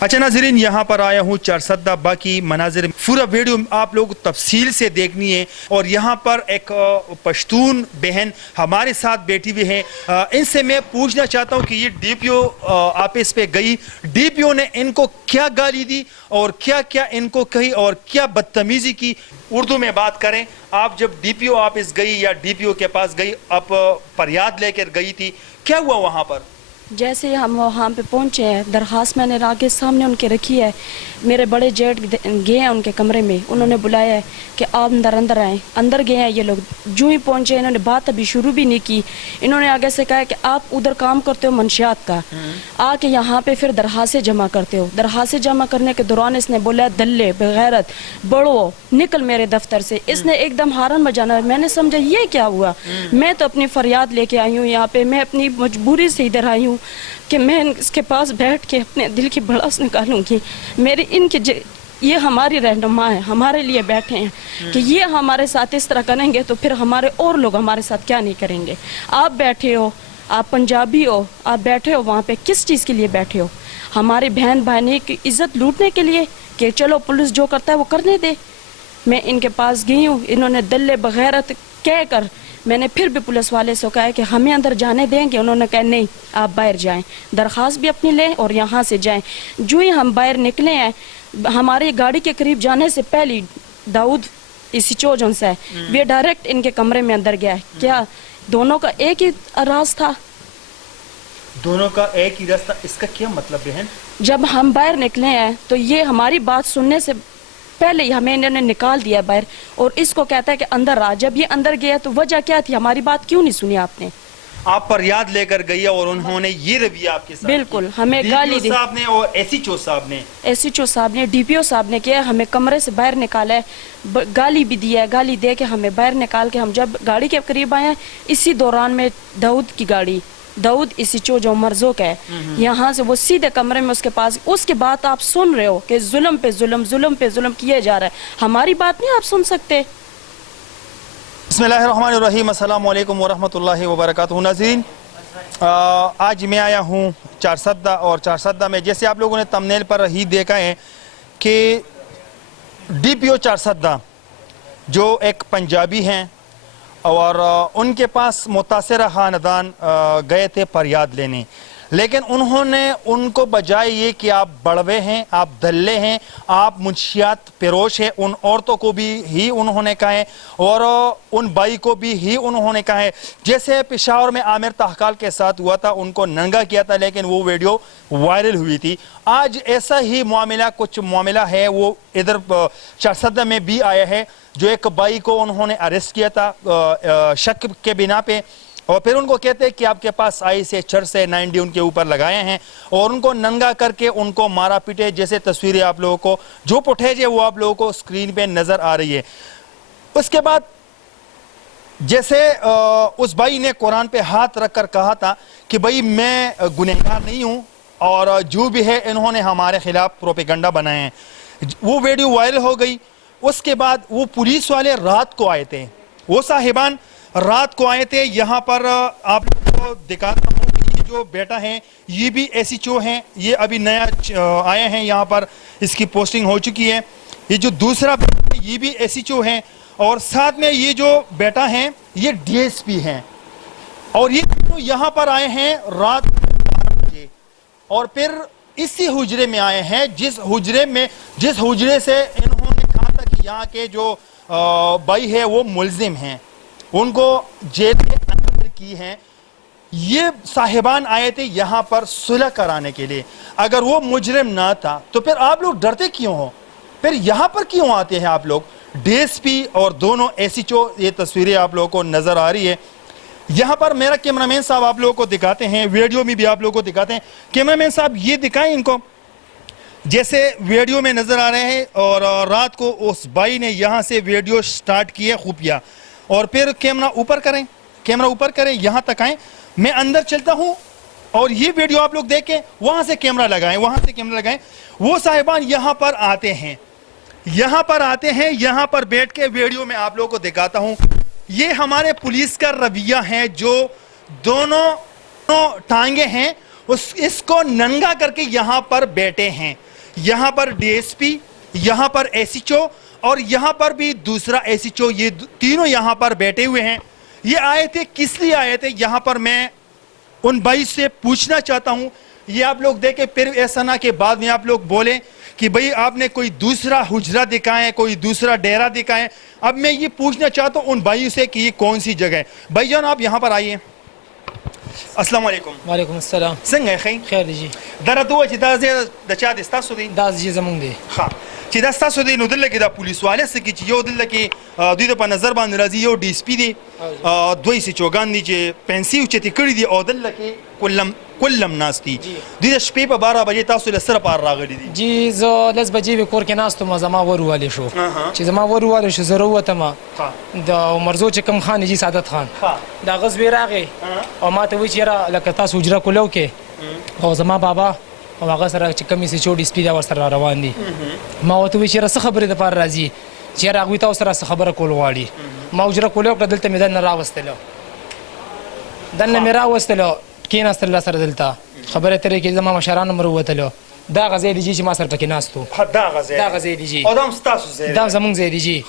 اچھا ناظرین، یہاں پر آیا ہوں چارسدہ، باقی مناظر پورا ویڈیو آپ لوگ تفصیل سے دیکھنی ہے. اور یہاں پر ایک پشتون بہن ہمارے ساتھ بیٹھی ہوئی ہے. ان سے میں پوچھنا چاہتا ہوں کہ یہ ڈی پی او آفس پہ گئی، ڈی پی او نے ان کو کیا گالی دی اور کیا کیا ان کو کہی اور کیا بدتمیزی کی. اردو میں بات کریں. آپ جب ڈی پی او آفس گئی یا ڈی پی او کے پاس گئی، آپ فریاد لے کر گئی تھی، کیا ہوا وہاں پر؟ جیسے ہم وہاں پہ پہنچے ہیں، درخواست میں نے راکے سامنے ان کے رکھی ہے. میرے بڑے جیٹ گئے ہیں ان کے کمرے میں، انہوں نے بلایا ہے کہ آپ اندر آئیں. اندر گئے ہیں یہ لوگ. جو ہی پہنچے انہوں نے بات ابھی شروع بھی نہیں کی. انہوں نے آگے سے کہا کہ آپ ادھر کام کرتے ہو منشیات کا، آ کے یہاں پہ پھر درخواستیں جمع کرتے ہو. درخواستیں جمع کرنے کے دوران اس نے بولا دلے بغیرت بڑو نکل میرے دفتر سے. اس نے ایک دم ہارن بجانا. میں نے سمجھا یہ کیا ہوا. میں تو اپنی فریاد لے کے آئی ہوں یہاں پہ، میں اپنی مجبوری سے ادھر آئی ہوں کہ میں اس کے پاس بیٹھ کے اپنے دل کی بڑاس نکالوں گی. میری ان کی یہ ہماری رہنما ہے، ہمارے لیے بیٹھے ہیں کہ یہ ہمارے ساتھ اس طرح کریں گے تو پھر ہمارے اور لوگ ہمارے ساتھ کیا نہیں کریں گے. آپ بیٹھے ہو، آپ پنجابی ہو، آپ بیٹھے ہو وہاں پہ کس چیز کے لیے بیٹھے ہو؟ ہماری بہن بھائی کی عزت لوٹنے کے لیے کہ چلو پولیس جو کرتا ہے وہ کرنے دے. میں ان کے پاس گئی ہوں، انہوں نے دلے بغیرت کہہ کر، میں نے پھر بھی پولیس والے سے کہا کہ ہمیں اندر جانے دیں گے. انہوں نے کہا نہیں، آپ باہر جائیں، درخواست بھی اپنی لیں اور یہاں سے جائیں. جو ہی ہم باہر نکلے ہیں، ہماری گاڑی کے قریب جانے سے پہلے داؤد اسی چوجن سے وہ ڈائریکٹ ان کے کمرے میں اندر گیا. کیا دونوں کا ایک ہی راز تھا؟ دونوں کا ایک ہی راستہ. اس کا کیا مطلب بہن؟ جب ہم باہر نکلے ہیں تو یہ ہماری بات سننے سے پہلے ہی ہمیں انہوں نے نکال دیا باہر، اور اس کو کہتا ہے کہ اندر آ. جب یہ اندر گیا تو وجہ کیا تھی؟ ہماری بات کیوں نہیں سنی آپ نے؟ آپ پر یاد لے کر گئی اور انہوں نے یہ رویہ آپ کے ساتھ بالکل ہمیں گالی دی. صاحب نے اور ایس ایچ او صاحب نے ڈی پی او صاحب نے کیا، ہمیں کمرے سے باہر نکالا ہے، گالی بھی دی ہے. گالی دے کے ہمیں باہر نکال کے ہم جب گاڑی کے قریب آئے ہیں، اسی دوران میں داؤد کی گاڑی، داؤد اسی جو مرزو کا ہے، یہاں سے وہ سیدھے کمرے میں اس کے پاس. اس کے بعد آپ سن رہے ہو کہ ظلم پہ ظلم، ظلم پہ ظلم کیے جا رہا ہے. ہماری بات نہیں آپ سن سکتے. بسم اللہ الرحمن الرحیم. السلام علیکم ورحمۃ اللہ وبرکاتہ. ناظرین، آج میں آیا ہوں چارسدہ، اور چارسدہ میں جیسے آپ لوگوں نے تمنیل پر ہی دیکھا ہے کہ ڈی پی او چارسدہ جو ایک پنجابی ہیں، اور ان کے پاس متاثرہ خاندان گئے تھے فریاد لینے. لیکن انہوں نے ان کو بجائے یہ کہ آپ بڑوے ہیں، آپ دلے ہیں، آپ منشیات پیروش ہیں، ان عورتوں کو بھی ہی انہوں نے کہا ہے اور ان بھائی کو بھی ہی انہوں نے کہا ہے. جیسے پشاور میں عامر تحقال کے ساتھ ہوا تھا، ان کو ننگا کیا تھا لیکن وہ ویڈیو وائرل ہوئی تھی. آج ایسا ہی کچھ معاملہ ہے وہ ادھر چارسدہ میں بھی آیا ہے. جو ایک بھائی کو انہوں نے اریسٹ کیا تھا شک کے بنا پہ، اور پھر ان کو کہتے ہیں کہ آپ کے پاس آئی سے چر سے 90 ان کے اوپر لگائے ہیں اور ان کو ننگا کر کے ان کو مارا پیٹے. جیسے تصویریں آپ لوگوں کو جو فوٹیج ہے وہ آپ لوگوں کو اسکرین پہ نظر آ رہی ہے. اس کے بعد جیسے اس بھائی نے قرآن پہ ہاتھ رکھ کر کہا تھا کہ بھائی میں گنہگار نہیں ہوں، اور جو بھی ہے انہوں نے ہمارے خلاف پروپیگنڈا بنائے ہیں. وہ ویڈیو وائرل ہو گئی. اس کے بعد وہ پولیس والے رات کو آئے تھے، وہ صاحبان رات کو آئے تھے. یہاں پر آپ کو دکھاتا ہوں کہ یہ جو بیٹا ہے یہ بھی ایس ایچ او ہیں، یہ ابھی نیا آئے ہیں یہاں پر، اس کی پوسٹنگ ہو چکی ہے. یہ جو دوسرا بیٹا ہے یہ بھی ایس ایچ او ہیں، اور ساتھ میں یہ جو بیٹا ہیں یہ ڈی ایس پی ہیں. اور یہ یہاں پر آئے ہیں رات 12 بجے، اور پھر اسی حجرے میں آئے ہیں جس حجرے سے انہوں نے کہا تھا کہ یہاں کے جو بھائی ہے وہ ملزم ہیں، ان کو جیل کے اندر کی ہیں. یہ صاحبان آئے تھے یہاں پر صلح کرانے کے لیے. اگر وہ مجرم نہ تھا تو پھر آپ لوگ ڈرتے کیوں ہو؟ پھر یہاں پر کیوں آتے ہیں آپ لوگ؟ ڈی ایس پی اور دونوں ایس ایچ او، یہ تصویریں آپ لوگوں کو نظر آ رہی ہے. یہاں پر میرا کیمرامین صاحب آپ لوگوں کو دکھاتے ہیں، ویڈیو میں بھی آپ لوگوں کو دکھاتے ہیں. کیمرامین صاحب یہ دکھائیں ان کو، جیسے ویڈیو میں نظر آ رہے ہیں. اور رات کو اس بھائی نے یہاں سے ویڈیو سٹارٹ کی ہے خفیہ، اور پھر کیمرہ اوپر کریں، یہاں تک آئیں. میں اندر چلتا ہوں اور یہ ویڈیو آپ لوگ دیکھیں، وہاں سے کیمرہ لگائیں. وہ صاحبان یہاں پر آتے ہیں، یہاں پر بیٹھ کے ویڈیو میں آپ لوگوں کو دکھاتا ہوں. یہ ہمارے پولیس کا رویہ ہے، جو دونوں ٹانگیں ہیں اس کو ننگا کر کے یہاں پر بیٹھے ہیں. यहाँ पर DSP, यहाँ पर SHO और यहाँ पर भी दूसरा SHO, ये तीनों यहाँ पर बैठे हुए हैं। ये आए थे किस लिए आए थे, यहाँ पर मैं उन भाई से पूछना चाहता हूँ। ये आप लोग देखें, फिर ऐसा ना कि बाद में आप लोग बोलें कि भाई आपने कोई दूसरा हुजरा दिखाएं, कोई दूसरा डेरा दिखाएं। अब मैं ये पूछना चाहता हूँ उन भाइयों से कि ये कौन सी जगह है। भाईजान आप यहाँ पर आइए। अस्सलाम वालेकुम। वालेकुम अस्सलाम। څنګه خیر؟ خیر دی جی. درته و چې دا د چا د ستاسو دی؟ دا جی زمونږ دی. ها چې دا ستاسو دی، نو دلته کې د پولیس والے څه کې چې یو دلته کې دوی د په نظر باندې راځي، یو DSP دی، دوی سي چوغان دي چې پنسي اوچتې کړي دي، او دلته کې کلم ناست دي. دوی د شپې په 12 بجې تاسو له سره پار راغلي دي؟ جی زه 10 بجې کور کې ناست وم، زما ور والي شو. چې زما ور والي شو، زه راووتم. د عمرزو چې کوم خان جی سعادت خان دا غزوی راغی او ما ته وایي چې یاره لکه تاسو حجره کولو کې، او زما بابا او هغه سره چې کوم SHO DSP دا ورسره روان دي. ما ورته وایي چې یاره څه خبرې دپاره راځي، چې یاره هغوی تاسو سره څه خبره کول غواړي. ما حجره کولو کړه، دلته مې دننه راوستلو، دننه مې راوستلو، کېناستل را سره دلته خبرې ترې کې زما مشرانو مې راووتلو. دا هغه ځای دی چې ما سره پکې ناست وو. دا هغه ځای دی جي. او دا هم ستاسو ځای دی؟ دا زمونږ ځای دی جي.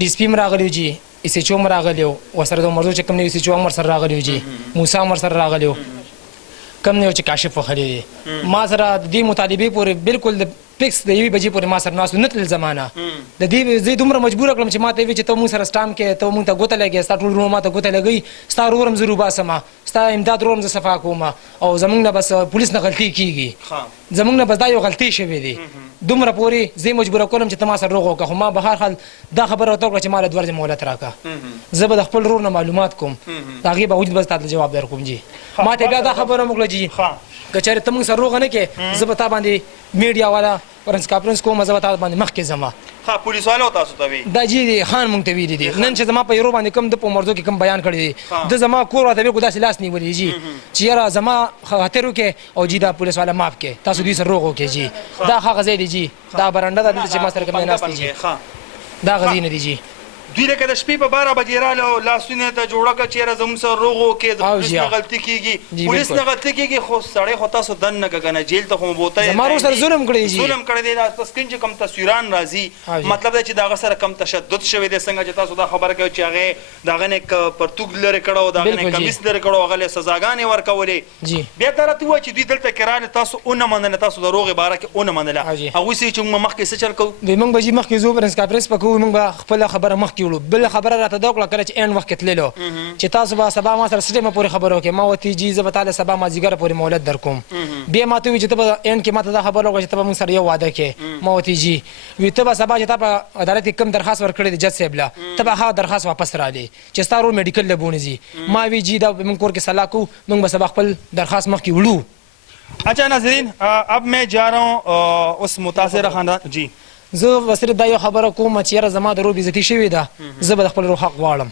DSP م راغلی جي، SHO م راغلی و، ورسره د عمرزو چې کوم نه SHO هم ورسره راغلی و جي، موسی هم ورسره راغلی و، کوم نه چې کاشف وخلی دی. ما سره د دې مطالبې پورې بالکل د فکس د 1 بجې پورې ما سره ناست و، نه تلل زمانه. د دې زه دومره مجبوره کړم چې ما ته یې وایي چې ته مونږ سره سټام کې، ته مونږ ته ګوته لګې، ستا ټول وروڼه ما ته ګوته لګوي، ستا ورور هم زه روباسم، ستا امداد ورور هم زه صفا کوم، او زمونږ نه بس پولیس نه غلطي کېږي، زمونږ نه بس دا یو غلطي شوې دی. دومره پورې زه مجبوره کولم چې ته ما سره روغ وکړه. خو ما به هر حال دا خبره ورته وکړه چې ما له 2 ورځې مهلت راکړه، زه به د خپل ورور نه معلومات کوم، د هغې باوجود به زه تا ته جواب درکوم جي. ما ته بیا دا خبره هم وکړه جي که چېرې ته مونږ سره روغه نه کې، زه به تا باندې میډیا والا پرنس کانفرنس کوم، زه به تا باندې مخکې ځم. پولیس والو تاسو ته وی؟ دا جی خان مونږ ته ویلي دي. نن چې زما په یورو باندې کوم د په مرزو کې کوم بیان کړی دی، د زما کور راته بالکل داسې لاس نیولی جي چې یاره زما خاطر وکړې، او جي دا پولیس والا معاف کړې، تاسو دوی سره روغ وکړې جي. دا هغه ځای دی جي، دا برنډه ده دلته چې ما سره کوم ناست دی جي، دا هغه ځای نه دی جي. دوی لکه د شپې په 12 بجې راغله، لاسونه ته جوړه کړه چې یاره زموږ سره روغ وکړې، د پولیس نه غلطي کېږي. پولیس نه غلطي کېږي، خو سړی خو تاسو دننه که که نه جیل ته خو مو بوتی، زما ورور سره ظلم کړی جي، ظلم کړی دی. دا سکرین چې کوم تصویران راځي، مطلب دی چې د هغه سره کم تشدد شوی دی. څنګه چې تاسو دا خبره کوئ چې هغې د هغه نه پرتوګ لرې کړی او د هغه نه کمیس لرې کړی او هغه له سزاګانې ورکولې، بیا ته راته ووایه چې دوی دلته کې راغلې، تاسو ونه منله، تاسو د روغې باره کې ونه منله. هغوی څه چې موږ مخکې څه چل کوو؟ موږ به جي مخکې ځو، پرنس کانفرنس به کوو، موږ به خپله خبره مخکې وړو. بله خبره راته دا وکړه کله چې اینډ وخت کې تللو چې تاسو به سبا ما سره څه ټایمه پورې خبره وکړې. ما ورته جي زه به تا له سبا مازدیګره پورې مهلت در کوم. بیا ما ته ووایي چې ته به اینډ کې ما ته دا خبره وکړه چې ته به مونږ سره یو واده کې. ما ورته جي وي ته به سبا چې تا په عدالت کې کوم درخواست ورکړی دی جج صاحب له، ته به هغه درخواست واپس رالې چې ستا ورور میډیکل له بونځي. ما وی جي دا مونږ کور کې صلاح کوو، مونږ به سبا خپل درخواست مخکې وړو. اچھا ناظرین، اب میں جا رہا ہوں اس متاثرہ خاندان جی. زه صرف دا یو خبره کوم چې یاره زما د ورور بېزتي شوې ده، زه به د خپل ورور حق غواړم.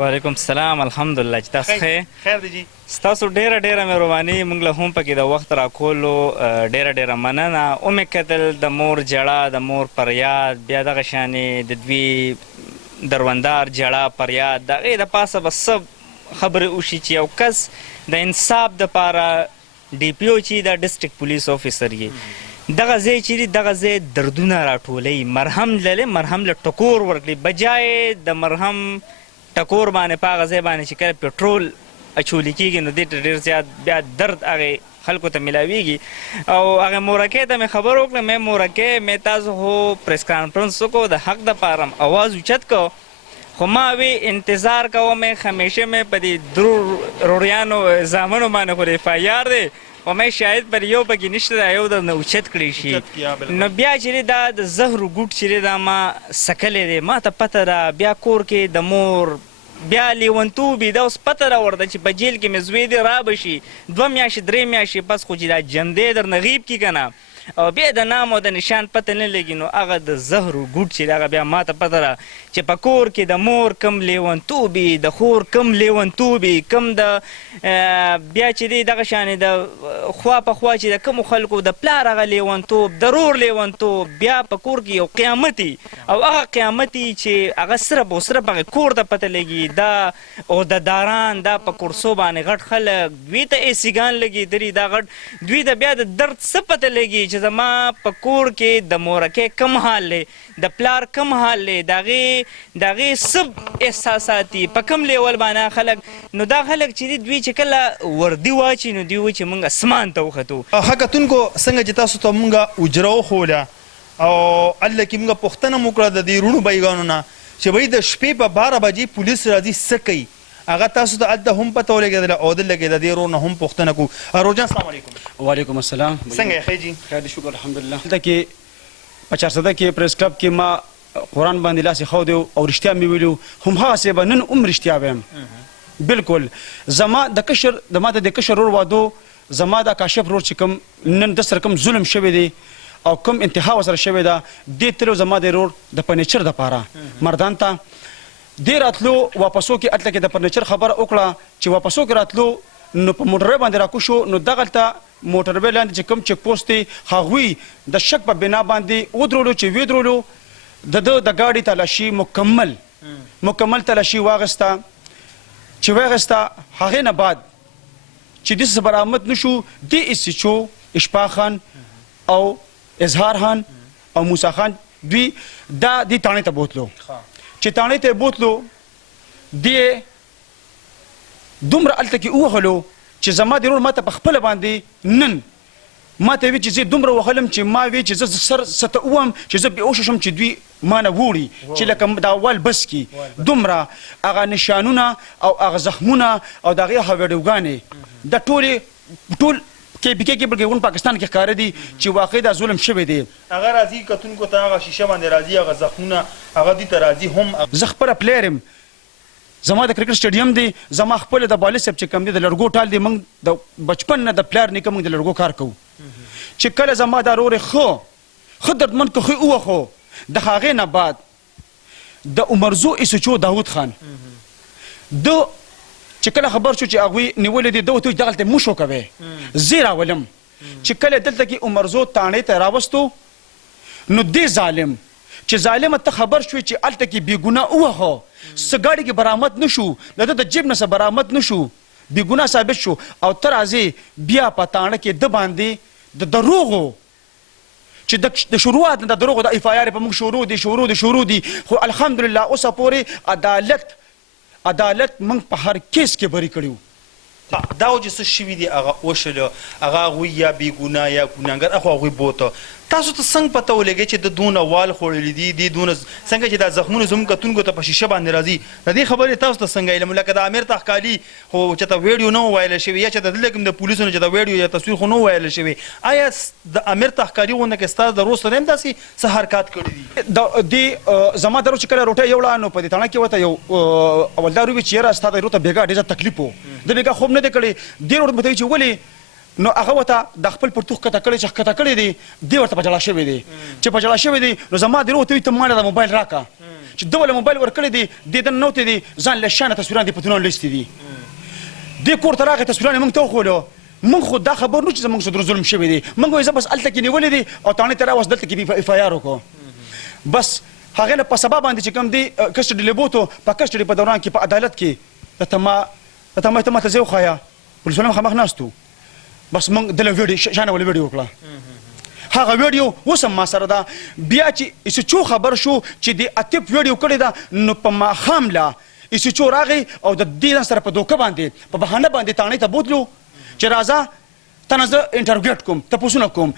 وعلیکم السلام، الحمدلله چې تاسو ښه؟ خیر دی جی. ستاسو ډېره مهرباني، موږ له هم پکې د وخت راکولو ډېره مننه. ومې کتل د مور جړه، د مور فریاد، بیا دغه شانې د دوی دروندار جړه فریاد، د هغې د پاسه به څه خبرې وشي چې یو کس د انصاف دپاره DPO چې د ډسټرکټ پولیس آفیسر یې دغه ځای چې دی، دغه ځای دردونه راټولوي، مرهم لري، مرهم له ټکور ورکړي، بجای د مرهم ټکور باندې په هغه ځای باندې چې کله پټرول اچولی کېږي نو دې ته ډېر زیات بیا درد هغې خلکو ته میلاویږي. او هغې مورکۍ ته مې خبر وکړه، مې مورکۍ مې تاسو خو پریس کانفرنس وکړو، د حق دپاره اواز اوچت کو، خو ما وی انتظار کوم همیشه مې په دې درو روریانو زامنو باندې خو د FIR دی، و مې شاید پر یو پکې نشته دا یو درنه اوچت کړی شي. نو بیا چې دا د زهرو ګوټ چې دا ما سکلی دی، ما ته پته ده بیا کور کې د مور بیا لیونتوب دا اوس پته راورده چې په جیل کې مې زوی دی را به شي 2 میاشتې 3 میاشتې پس خو چې دا جندی درنه غیب کي که نه، او بیا د نام او د نشان پته نه لګي، نو هغه د زهرو ګوټ چې هغه بیا ما ته پته ده چې په کور کې د مور کم لیونتوب وي، د خور کم لیونتوب وي، کم د بیا چې دی دغه شانې د خوا په خوا چې د کومو خلکو د پلار هغه لیونتوب، د رور لیونتوب، بیا په کور کې یو قیامت او هغه قیامت چې هغه صرف او صرف هغې کور ته پته لګي. دا عهدهداران دا په کورسو باندې غټ خلک دوی ته ایسیګان لګېدلي، دا غټ دوی ته بیا د درد څه پته لګي چې چې زما په کور کې د مورکۍ کم حال دی د پلار کم حال دی د هغې څه احساسات دي په کوم لیول باندې خلک نو دا خلک چې دي دوی چې کله وردي واچي نو دوی وایي چې موږ اسمان ته وختو. ښه کتونکو څنګه چې تاسو ته موږ اجره وښوله او هلته کې موږ پوښتنه مو کړه د دې روڼو بایګانو نه چې وایي د شپې په 12 بجې پولیس راځي څه کوي هغه تاسو ته هلته هم پته ولګېدله او دلته کې د دې رور نه هم پوښتنه کوو. روجان السلام علیکم. وعلیکم السلام. څنګه یې ښه جي؟ خیر دی شکر الحمدلله. دلته کې په 400 کې پریس کلب کې ما قرآن باندې لاس ایښودی او رښتیا مې ویلي هم هغسې به نن هم رښتیا ویم بلکل. زما د کشر د کشر رور وادو زما د کاشف رور چې کوم نن د سره کوم ظلم شوی دی او کوم انتها ورسره شوې ده دې تلو زما د رور د فرنیچر دپاره مردان ته دې راتلو واپسو کې هلته کې د فرنیچر خبره وکړه چې واپسو کې راتلو نو په موټروی باندې راکوشو نو دغلته موټروی لاندې چې کوم چک پوسټ دی هغوی د شک په بنا باندې ودرولو چې ودرولو د ګاډي تلاشي مکمل تلاشي واغسته چې واغسته هغې نه بعد چې داسې برآمد نشو دې اسیچو اشفاق خان او اظهار خان او موسی خان دوی دا دې تاڼې ته بوتلو چې تاڼې ته یې بوتلو دې دومره هلته کې ووهلو چې زما د ورور ما ته په خپله باندې نن ما ته وی چې زه دومره وهلم چې ما وی چې زه سر څه ته ووم چې زه بېهوشه شم چې دوی ما نه ووړي چې لکه د اول بس کې دومره هغه نشانونه او هغه زخمونه او د هغې هغه ویډیوګانې د ټول KPK کې بلکې پاکستان کې ښکاره دي چې واقعي دا ظلم شوی دی. هغه راځي کتونکو ته هغه شیشه باندې راځي هغه زخمونه هغه دې ته راځي هم. زه خپله پلیر یم زما د کرکټ سټیډیم دی زما خپله د بالي صاحب چې کوم دی د لړګو ټال دی موږ د بچپن نه د پلیر نیکه موږ د لړګو کار کوو چې کله زما دا رور ښه دردمند که ښه ووښو د هغې نه بعد د عمرزو ایسوچو داود خان د چې کله خبر شو چې هغوی نیولې دي ده ورته وایي دغلته موږ وکوئ زه یې راولم چې کله دلته کې عمرزو تاڼې ته راوستو نو دې ظالم چې ظالمه ته خبر شوې چې هلته کې بېګناه ووهه څه ګاډي کې برآمد نه شو د ده د جیب نه څه برآمد نه شو بېګناه ثابت شو او ته راځې بیا په تاڼه کې ده باندې د دروغو چې د شروعات نه د دروغو د اف آی آر په موږ شروع دي خو الحمدلله اوسه پورې عدالت موږ په هر کیس کې بری کړي وو. دا و چې څه شوي دي هغه وشله هغه هغوی یا بېګناه یا ګناهګار اخو هغوی بوته تاسو ته څنګه پته ولګی چې د دونه وال خوړلي دي دې دونه څنګه چې دا زخمونه زموږ کتونکو ته په شیشه باندې راځي د دې خبرې تاسو ته څنګه علم لکه د امیر تحقالي خو چې ته ویډیو نه وویلی شوي یا چې د دلته کوم د پولیسو نه چې د ویډیو یا تصویر خو نه وویلی شوي آیا د امیر تحقالي غونډه کې ستاسو د روز سره هم داسې څه حرکات کړي دي زما د روز چې کله روټۍ یوړه نو په دې تاڼه کې ورته یو اولدار وویل چې یاره ستا د روته بېګا ډېر تکلیف و د بېګا خوب نه دی کړی دې روټ ورته وایي چې ولې نو هغه ورته د خپل پرتوخ کته کړی چې ښکته کړی دی دې ورته په ژړا شوی دی چې په ژړا شوی دی نو زما د ورته وایي ته ما له موبایل راکړه چې ده ولې موبایل ورکړی دی دې دننه نوتی دی ځان له شانه تصویران دې پتونان لیستي دي دې کور ته راغی تصویران یې موږ ته وښودو موږ خو دا خبر نو چې زموږ سره ظلم شوی دی موږ وایي زه بس هلته کې نیولې دي او تاڼې ته راوست دلته کې اف آی آر وکړو بس هغې نه په سبا باندې چې کوم دی کسټډي لیبوتو په کسټډي په دوران کې په عدالت کې ته ما ته ځای وښایه پولیسوالان مخامخ ناست وو بس موږ دله ویډیو شانه ولې ویډیو وکړه هغه ویډیو اوس هم ما سره ده بیا چې ایسوچو خبر شو چې د اتیب ویډیو کړې ده نو په ماښام لا ایسوچو راغی او د دې سره په دوکه باندې په بهانه باندې تاڼې ته بوتلو چې راځه تا نه زه انټروګیټ کوم تپوسونه کوم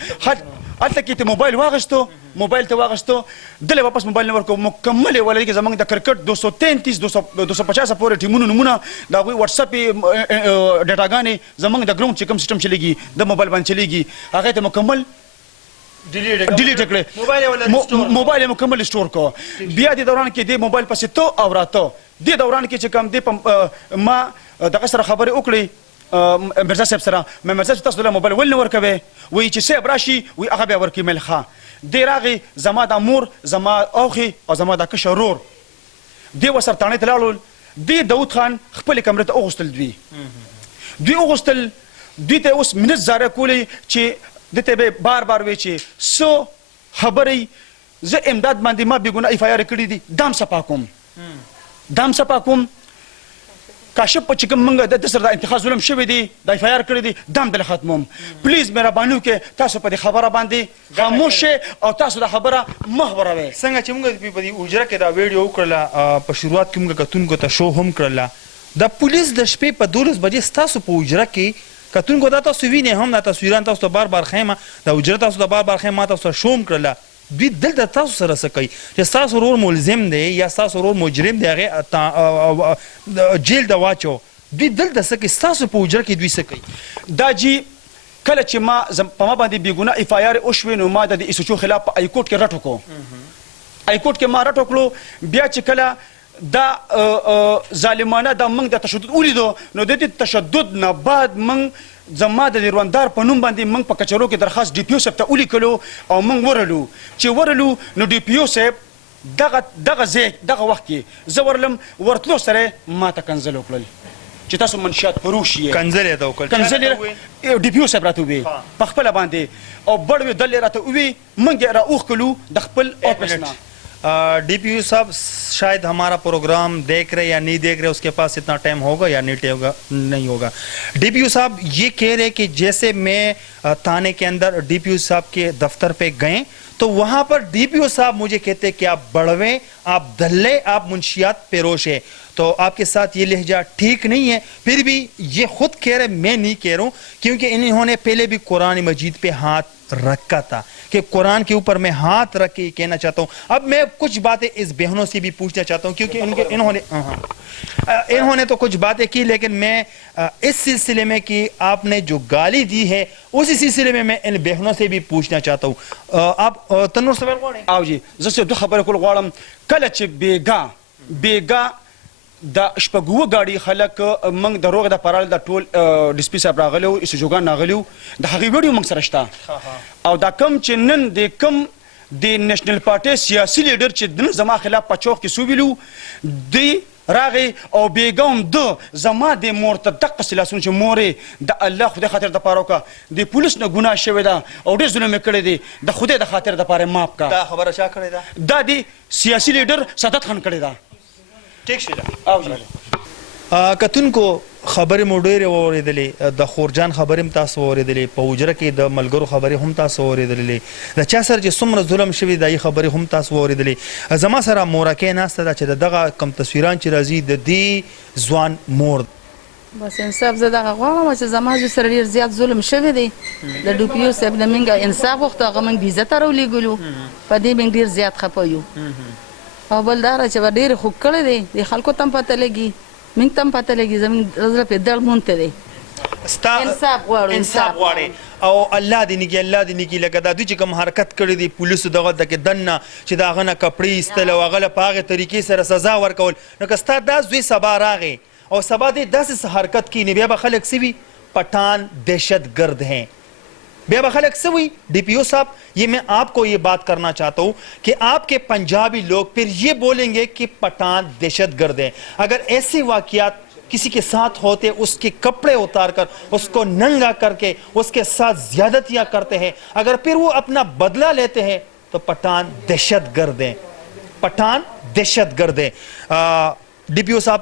هلته کې ته موبایل واغېستو دلې واپس موبایل نه ورکړو مکمل یې ولري کې زموږ د کرکټ 250 پورې ټیمونو نومونه د هغوی وټساپ ډیټاګانې زموږ د ګراوند چې کوم سیسټم چلېږي د موبایل باندې چلېږي هغې ته مکمل ډیلیټ کړې موبایل یې مکمل سټور کړو بیا دې دوران کې دې موبایل پسې ته او راته دې دوران کې چې کوم دې ما دغه سره خبرې وکړې مرزا صاحب سره مرزا صاحب تاسو له موبایل ولې نه ورکوئ وایي چې صاحب راشي وایي هغه بیا ورکوي میل ښه دی راغی زما دا مور زما اوښې او زما دا کشر ورور دی ورسره تاڼې ته لاړل دی داود خان خپلې کمرې ته وغوښتل دوی وغوښتل دوی ته اوس منت زاره کولې چې دې ته به بار وایي چې څه خبرې زه امداد باندې ما بېګناه اف آی آر کړي دي دام صفا کوم کاشف په چې کوم موږ د سره د انتخاب ظلم شوی دی د اف آی آر کړی دی دام د ختموم پلیز مهرباني وکړئ تاسو په دې خبره باندې خاموش او تاسو د خبره محوروي څنګه چې موږ په دې اجره کې دا ویډیو وکړله په شروعات کې موږ کتونکو ته شو هم کړله د پولیس د شپې په 12 بجې ستاسو په اجره کې کتونکو دا تاسو وینئ هم دا تصویران تاسو ته بار بار ښیم دا اجره تاسو ته بار بار ښیم ما تاسو ته شو هم کړله دوی دلته تاسو سره څه کوي چې ستاسو ورور ملزم دی یا ستاسو ورور مجرم دی هغې جیل ته واچو دوی دلته څه کوي ستاسو په اجره کې دوی څه کوي دا جی کله چې ما په ما باندې بېګناه اف آی آر وشوې نو ما د ایس ایچ او خلاف په ای کوټ کې رټ وکړو ای کوټ کې ما رټ وکړو بیا چې کله دا ظالمانه دا موږ د تشدد ولیدو نو د دې تشدد نه بعد موږ زما د روندار په نوم باندې موږ په کچرو کې درخواست ډي پی او صاحب ته ولیکلو او موږ ورلو چې ورلو نو ډي پی او صاحب دغه وخت کې زه ورلم ورتلو سره ما ته کنځل وکړل چې تاسو منشیات فروش یې کنځل یې ته وکړل کنځل یې ډي پی او صاحب راته وویل په خپله باندې او بړ وې دل یې راته وویل موږ یې راوښکلو د خپل آفس نه डी पी ओ साहब शायद हमारा प्रोग्राम देख रहे या नहीं देख रहे उसके पास इतना टाइम होगा या नहीं होगा डी पी ओ साहब ये कह रहे कि जैसे मैं थाने के अंदर डी पी ओ साहब के दफ्तर पे गए तो वहाँ पर डी पी ओ साहब मुझे कहते कि आप बड़वे आप दल्ले आप मुंशियात पेरोश है तो आपके साथ ये लहजा ठीक नहीं है फिर भी ये खुद कह रहे मैं नहीं कह रहा हूँ क्योंकि इन्होंने पहले भी कुरान मजीद पे हाथ रखा था कि कुरान के ऊपर मैं हाथ रख के कहना चाहता हूँ अब मैं कुछ बातें इस बहनों से भी पूछना चाहता हूँ क्योंकि इन्होंने तो कुछ बातें की लेकिन मैं इस सिलसिले में कि आपने जो गाली दी है उसी सिलसिले में मैं इन बहनों से भी पूछना चाहता हूँ आप तनूर सवाल कौन है आओ जी जैसे दो खबर को غواړم کله چې بیګا د شپږو गाड़ी خلک موږ د روغ د پرال د ټول ډي سي صاحب راغلو ایس جوګان راغلو د هغې ویډیو موږ سره شته او دا کم چې نن د کم د نېشنل پارټۍ سیاسي لیډر چې نن زما خلاف په چوک کې سوبیلو دی راغی او بیګم د زما د مور ته دقسې لاسونه چې مورې د الله خدای خاطر دپاره وکړه د پولیس نه ګناه شوې ده او ډېر ظلم یې کړی دی د خدای د خاطر دپاره یې معاف کړه دا خبره چا کړې ده دا د سیاسي لیډر سعادت خان کړې ده ٹھیک شو کتونکو خبرې مو ډېرې واورېدلې د خورجان خبرې هم تاسو واورېدلې په حجره کې د ملګرو خبرې هم تاسو واورېدلې د چا سره چې څومره ظلم شوي دا یې خبرې هم تاسو واورېدلې زما سره مورکۍ ناسته ده چې د دغه کم تصویران چې راځي د دې ځوان مور بس انصاف زه دغه غواړم چې زما زوی سره ډېر زیات ظلم شوی دی د ډي پي او صاحب نه موږ انصاف غوښته هغه موږ بې عزته راولېږلو په دې موږ ډېر زیات خفه یو او بل دا چې به ډېر خوږ کړی دی د خلکو ته هم پته لګي موږ ته هم پته لګي زموږ زړه پې درد مونته دی انصاف غواړو انصاف غواړي او الله دې نیکي الله دې نیکي لکه دا دوی چې کوم حرکت کړی دی پولیسو دغه دکې دننه چې د هغه نه کپړې ایستل او هغه له په هغې طریقې سره سزا ورکول نو که ستا دا زوی سبا راغی او سبا دې داسې حرکت کینی بیا به خلک څه وي پٹھان دہشت گرد ہیں بے خلق سے ہوئی ڈی پی او صاحب یہ میں آپ کو یہ بات کرنا چاہتا ہوں کہ آپ کے پنجابی لوگ پھر یہ بولیں گے کہ پٹھان دہشت گرد ہیں اگر ایسے واقعات کسی کے ساتھ ہوتے اس کے کپڑے اتار کر اس کو ننگا کر کے اس کے ساتھ زیادتیاں کرتے ہیں اگر پھر وہ اپنا بدلہ لیتے ہیں تو پٹھان دہشت گرد ہیں پٹھان دہشت گرد ہیں ڈی پی او صاحب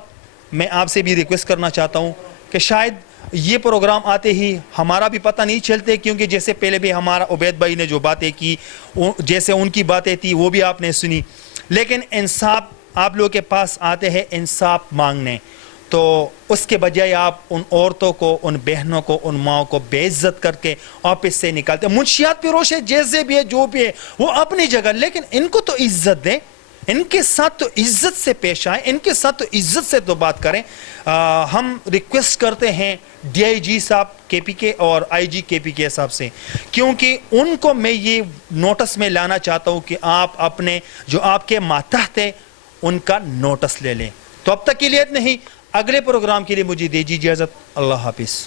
میں آپ سے بھی ریکویسٹ کرنا چاہتا ہوں کہ شاید یہ پروگرام آتے ہی ہمارا بھی پتہ نہیں چلتے کیونکہ جیسے پہلے بھی ہمارا عبید بھائی نے جو باتیں کی جیسے ان کی باتیں تھی وہ بھی آپ نے سنی لیکن انصاف آپ لوگوں کے پاس آتے ہیں انصاف مانگنے تو اس کے بجائے آپ ان عورتوں کو ان بہنوں کو ان ماؤں کو بے عزت کر کے آفس سے نکالتے منشیات پیروش ہے جیسے بھی ہے جو بھی ہے وہ اپنی جگہ لیکن ان کو تو عزت دیں ان کے ساتھ تو عزت سے پیش آئیں ان کے ساتھ تو عزت سے تو بات کریں ہم ریکویسٹ کرتے ہیں ڈی آئی جی صاحب کے پی کے اور آئی جی کے پی کے صاحب سے کیونکہ ان کو میں یہ نوٹس میں لانا چاہتا ہوں کہ آپ اپنے جو آپ کے ماتحت ہیں ان کا نوٹس لے لیں تو اب تک کے لیے نہیں اگلے پروگرام کے لیے مجھے دیجیے اجازت اللہ حافظ